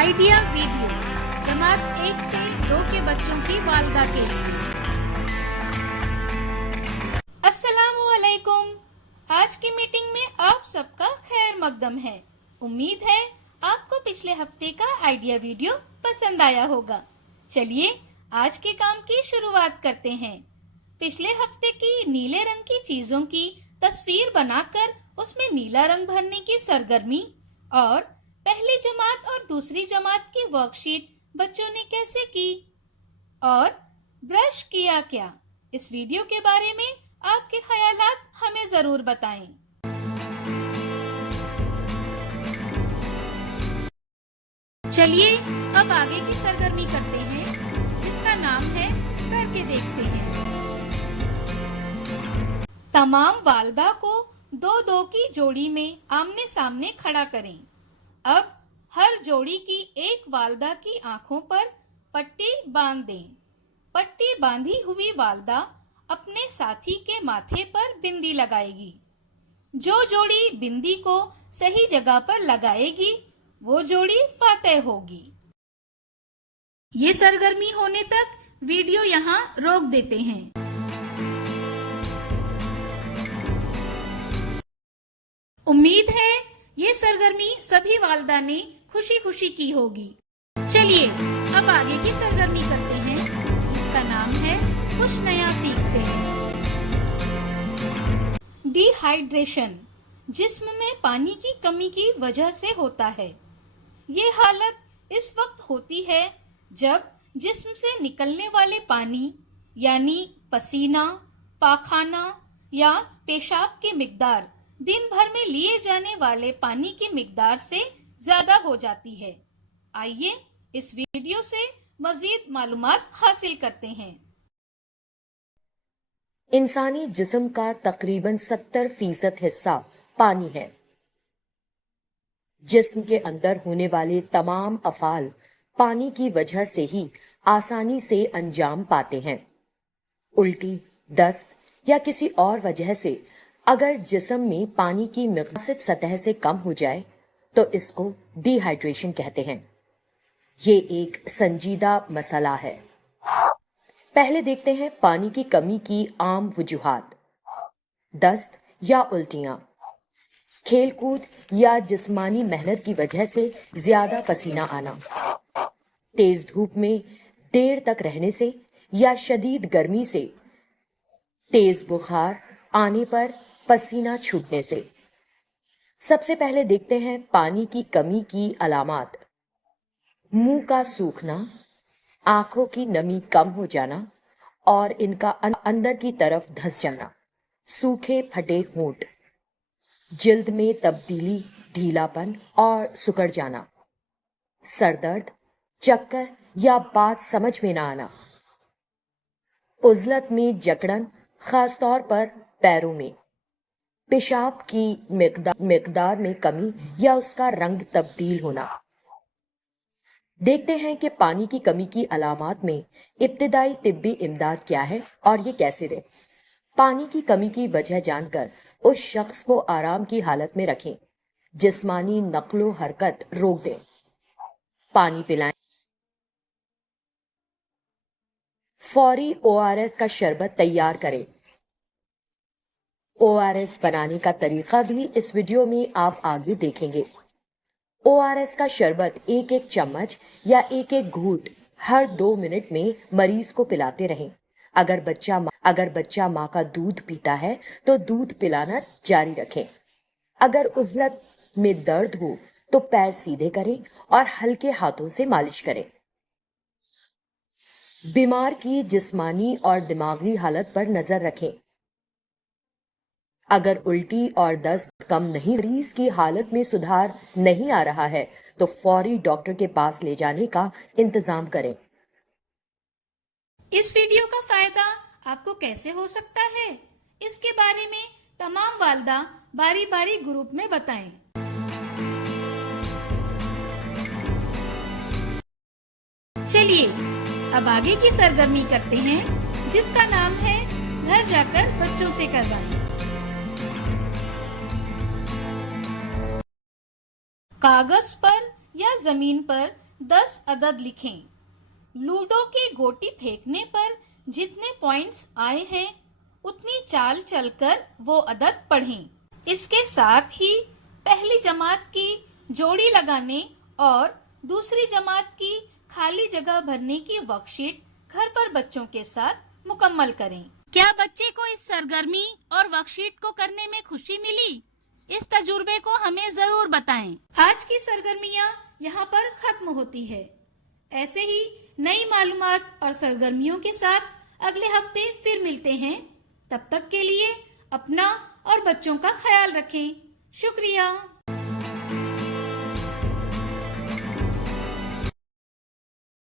Idea video जमात 1 से 2 के बच्चों की वालिदा के लिए। अस्सलामु अलैकुम। आज की मीटिंग में आप सबका खैर मकदम है। उम्मीद है आपको पिछले हफ्ते का आइडिया वीडियो पसंद आया होगा। चलिए आज के काम की शुरुआत करते हैं। पिछले हफ्ते की नीले रंग की चीजों की तस्वीर बनाकर उसमें नीला रंग भरने की सरगर्मी और पहली जमात और दूसरी जमात की वर्कशीट बच्चों ने कैसे की और ब्रश किया क्या, इस वीडियो के बारे में आपके ख्यालात हमें जरूर बताएं। चलिए अब आगे की सरगर्मी करते हैं जिसका नाम है करके देखते हैं। तमाम वालिदा को 2-2 की जोड़ी में आमने सामने खड़ा करें। अब हर जोड़ी की एक वालिदा की आंखों पर पट्टी बांध दें। पट्टी बांधी हुई वालिदा अपने साथी के माथे पर बिंदी लगाएगी। जो जोड़ी बिंदी को सही जगह पर लगाएगी वो जोड़ी फातेह होगी। ये सरगर्मी होने तक वीडियो यहाँ रोक देते हैं। उम्मीद है ये सरगर्मी सभी वालिदा ने खुशी खुशी की होगी। चलिए अब आगे की सरगर्मी करते हैं जिसका नाम है कुछ नया सीखते हैं। डिहाइड्रेशन जिस्म में पानी की कमी की वजह से होता है। ये हालत इस वक्त होती है जब जिस्म से निकलने वाले पानी यानी पसीना, पाखाना या पेशाब की मिकदार दिन भर में लिए जाने वाले पानी की मिकदार से ज्यादा हो जाती है। आइए इस वीडियो से मजीद मालूमात हासिल करते हैं। इंसानी जिस्म का तकरीबन 70% हिस्सा पानी है। जिस्म के अंदर होने वाले तमाम अफाल पानी की वजह से ही आसानी से अंजाम पाते हैं। उल्टी, दस्त या किसी और वजह से अगर जिस्म में पानी की मुनासिब सतह से कम हो जाए तो इसको डिहाइड्रेशन कहते हैं। ये एक संजीदा मसला है। पहले देखते हैं पानी की कमी की आम वजूहात। दस्त या उल्टियां, खेलकूद या जिस्मानी मेहनत की वजह से ज्यादा पसीना आना, तेज धूप में देर तक रहने से या शदीद गर्मी से, तेज बुखार आने पर पसीना छूटने से। सबसे पहले देखते हैं पानी की कमी की अलामात। मुंह का सूखना, आंखों की नमी कम हो जाना और इनका अंदर की तरफ धंस जाना, सूखे फटे होंठ, जिल्द में तब्दीली, ढीलापन और सुकड़ जाना, सरदर्द, चक्कर या बात समझ में ना आना, उजलत में जकड़न खासतौर पर पैरों में, पेशाब की मिकदार में कमी या उसका रंग तब्दील होना। देखते हैं कि पानी की कमी की अलामात में इब्तिदाई तिब्बी इमदाद क्या है और ये कैसे दे। पानी की कमी की वजह जानकर उस शख्स को आराम की हालत में रखें। जिस्मानी नक्लो हरकत रोक दें। पानी पिलाएं। फौरी ORS का शरबत तैयार करें। ORS बनाने का तरीका भी इस वीडियो में आप आगे देखेंगे। ORS का शरबत 1-1 चम्मच या 1-1 घूंट हर 2 मिनट में मरीज को पिलाते रहें। अगर बच्चा माँ का दूध पीता है तो दूध पिलाना जारी रखें। अगर उजलत में दर्द हो तो पैर सीधे करें और हल्के हाथों से मालिश करें। बीमार की जिस्मानी और दिमागी हालत पर नजर रखें। अगर उल्टी और दस्त कम नहीं, मरीज की हालत में सुधार नहीं आ रहा है तो फौरी डॉक्टर के पास ले जाने का इंतजाम करें। इस वीडियो का फायदा आपको कैसे हो सकता है, इसके बारे में तमाम वालिदा बारी बारी ग्रुप में बताएं। चलिए अब आगे की सरगर्मी करते हैं जिसका नाम है घर जाकर बच्चों से करवाएं। कागज पर या जमीन पर 10 अदद लिखें। लूडो की गोटी फेंकने पर जितने पॉइंट्स आए हैं उतनी चाल चलकर वो अदद पढ़ें। इसके साथ ही पहली जमात की जोड़ी लगाने और दूसरी जमात की खाली जगह भरने की वर्कशीट घर पर बच्चों के साथ मुकम्मल करें। क्या बच्चे को इस सरगर्मी और वर्कशीट को करने में खुशी मिली? इस तजुर्बे को हमें जरूर बताएं। आज की सरगर्मियां यहाँ पर खत्म होती है। ऐसे ही नई मालूमात और सरगर्मियों के साथ अगले हफ्ते फिर मिलते हैं। तब तक के लिए अपना और बच्चों का ख्याल रखें। शुक्रिया।